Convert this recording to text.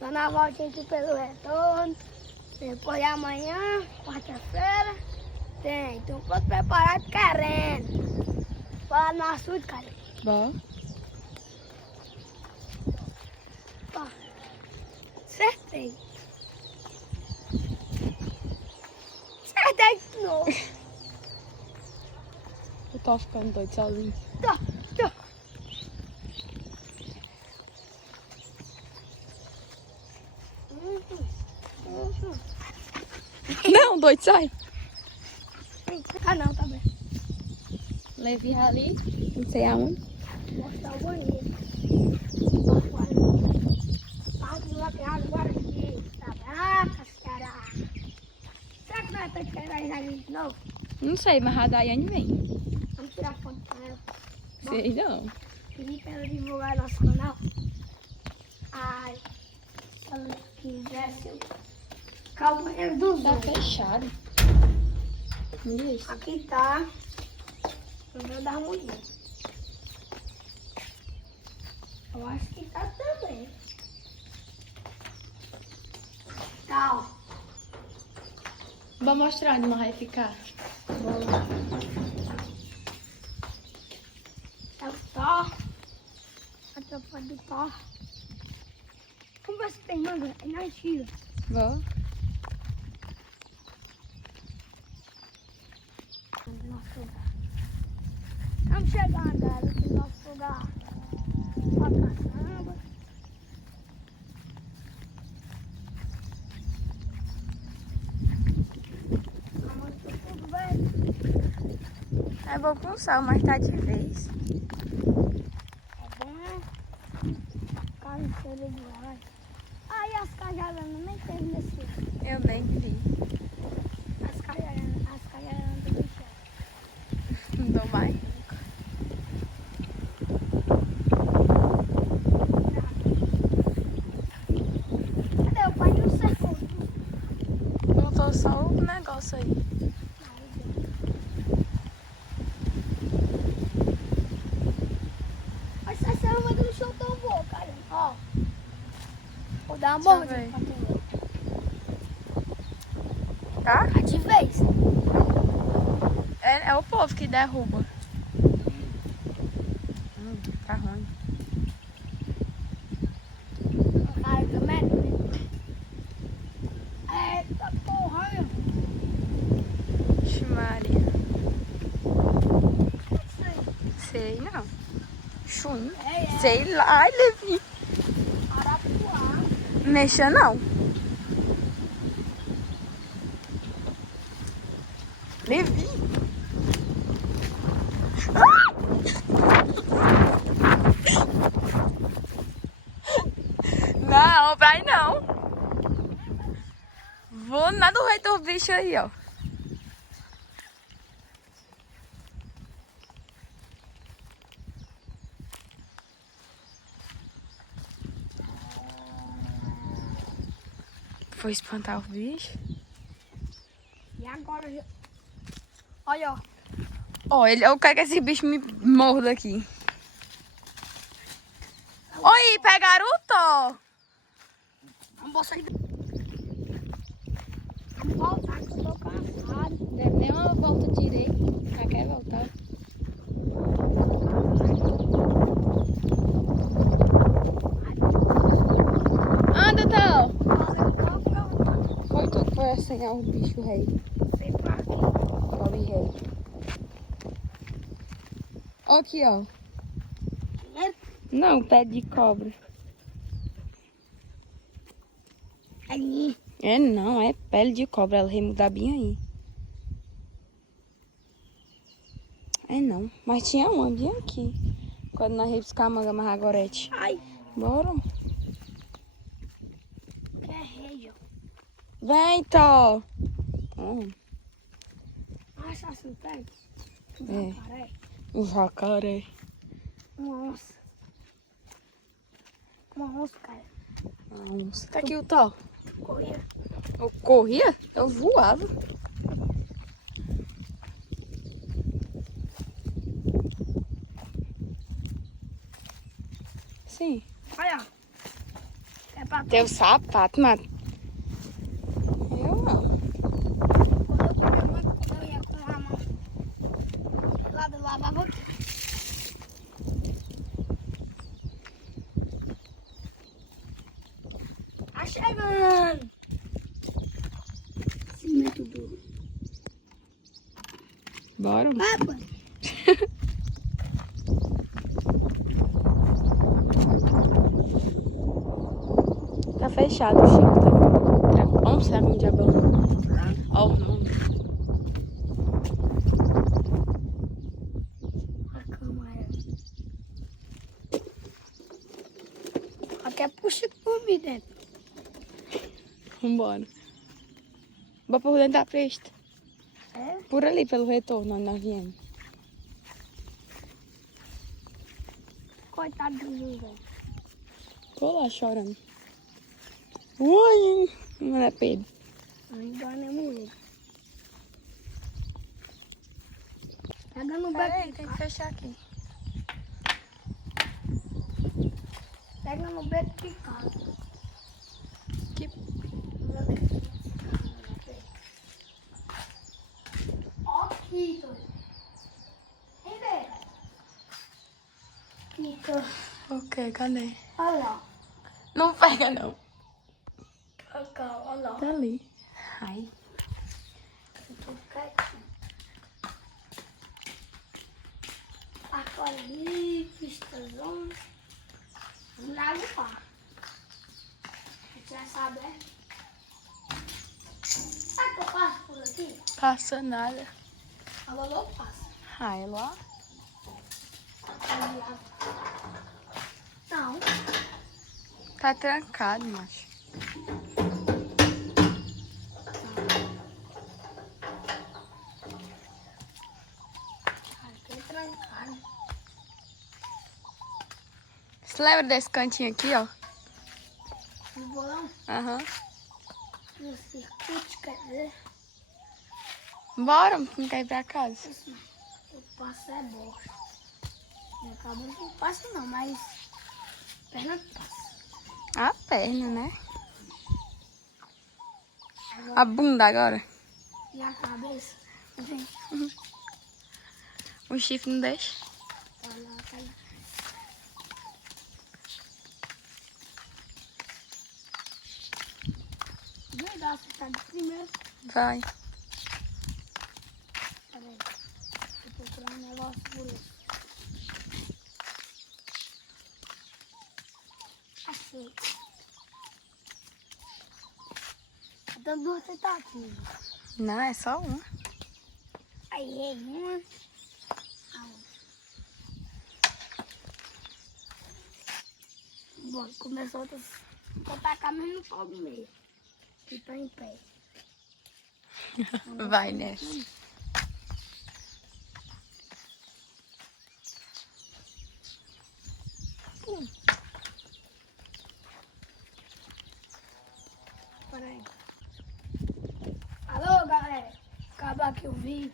dando a voltinha aqui pelo retorno. Depois de amanhã, quarta-feira, tem. Tô pronto, preparado, querendo. Bora no açude, cara. Bora. Ó, acertei. Acertei de novo. Eu tô ficando doido sozinho. Tô. Não, doido, sai. Ah, não, tá bem. Levei ali, não sei aonde. Vou mostrar o banheiro. Parque do Lateado Guarani. Tá brava, Ceará. Será que vai ter que pegar ele de novo? Não sei, mas a Daiane vem. Vamos tirar foto com ela. Sei não. Pedir pra ela divulgar nosso canal. Ai, se ela quisesse. Calma, banheiro dos Tá dois. fechado. Isso. Aqui tá. Eu vou dar uma olhada. Eu acho que tá também. Tá, ó. Vou mostrar onde vai ficar. É o Thor. A tropa do Thor. Vamos ver se tem manga. É na tira. Vou. No nosso lugar. Estamos chegando, galera, aqui no nosso lugar. Ó, caçamba. A música tudo, velho. Eu vou com sal, mas tá de vez. É bom, né? Carne cheia demais. Aí as cajaranas nem tem nesse. Eu nem vi. As cajaranas do bicho. Não dou mais. Cadê o pai? Não secou. Faltou só o negócio aí. Mas essa arma do chão tão boa, cara. Ó. Vou dar uma Deixa eu mordida ver. pra tu ver. Tá? Tá de vez. É o povo que derruba. Tá ruim. Carga, meta. Eita porra, meu. Vixe, Maria. O que é isso aí? Sei não. Chum. É. Sei lá. Ai, Levi. Arapuá. Mexa não. Levi. Não, vai não. Vou nada do rei do bicho aí, ó. Foi espantar o bicho. E agora? Olha, ó. Ó, eu quero que esse bicho me morda aqui. Oi, pegaram o Thor. Vamos botar de... Vamos voltar que eu tô cansado. Deve nem uma volta direita. Já quer voltar. Anda, Thor. Foi tu que foi assanhar o bicho rei. Vem pra aqui. Pobre rei. Ó aqui, ó. Não, pé de cobra. Ali. É não, é pele de cobra. Ela vai mudar bem aí. É não. Mas tinha uma bem aqui. Quando nós ia buscar a manga marragorete. Ai. Bora. Que é rei, ó. Vem, Thor. Acha assim, pega. É. Jacaré. O jacaré. Uma onça. Uma onça, cara. Nossa. Tá aqui o Thor. Corria. Eu corria? Eu voava. Sim. Olha, ó. É sapato. Teu sapato, Mato? Eu não. Quando eu ia com a mão lá do lavabo. Tá chegando. Cimento duro. Bora? Epa. Tá fechado, Chico. Tá trancão, será que um diabão? Ó, não. A câmera. Até puxa por mim dentro. Vambora. Bora por dentro da presta. É? Por ali, pelo retorno, onde nós viemos. Coitado do José. Tô lá chorando. Ui, não é Pedro. Ainda nem morrer. Pega no Peraí, beco. tem que fechar aqui. Pega no beco de casa. Que... Ó, Kito. Vem ver. Kito. Ok, cadê? Olha lá. Não pega, não. Olha lá. Tá ali. Ai. Tudo quietinho. Agora ali, pistazão. Lá no par. A gente já sabe, é? Sabe que eu passo por aqui? Passa nada. A Lolo passa. Ai, lá. Ali, lá. Não. Tá trancado, macho. Aqui é trancado. Você lembra desse cantinho aqui, ó? No bolão, Aham. no circuito, quer dizer, Bora, não quer ir pra casa. o passo é bosta. Minha cabeça não passa não, mas perna passa. A perna, né? A bunda agora. E a cabeça, vem. O chifre não deixa. Tá lá, tá lá. Vem dar uma de primeiro. Vai. Peraí. Vou procurar um negócio por aí. Achei. Tá dando duas tentativas. Não, é só uma. Aí, uma. Bom, começou a botar a mesmo no pau do meio. E tá em pé. Vai nessa. Pum. Peraí. Alô, galera. Acaba aqui o vídeo.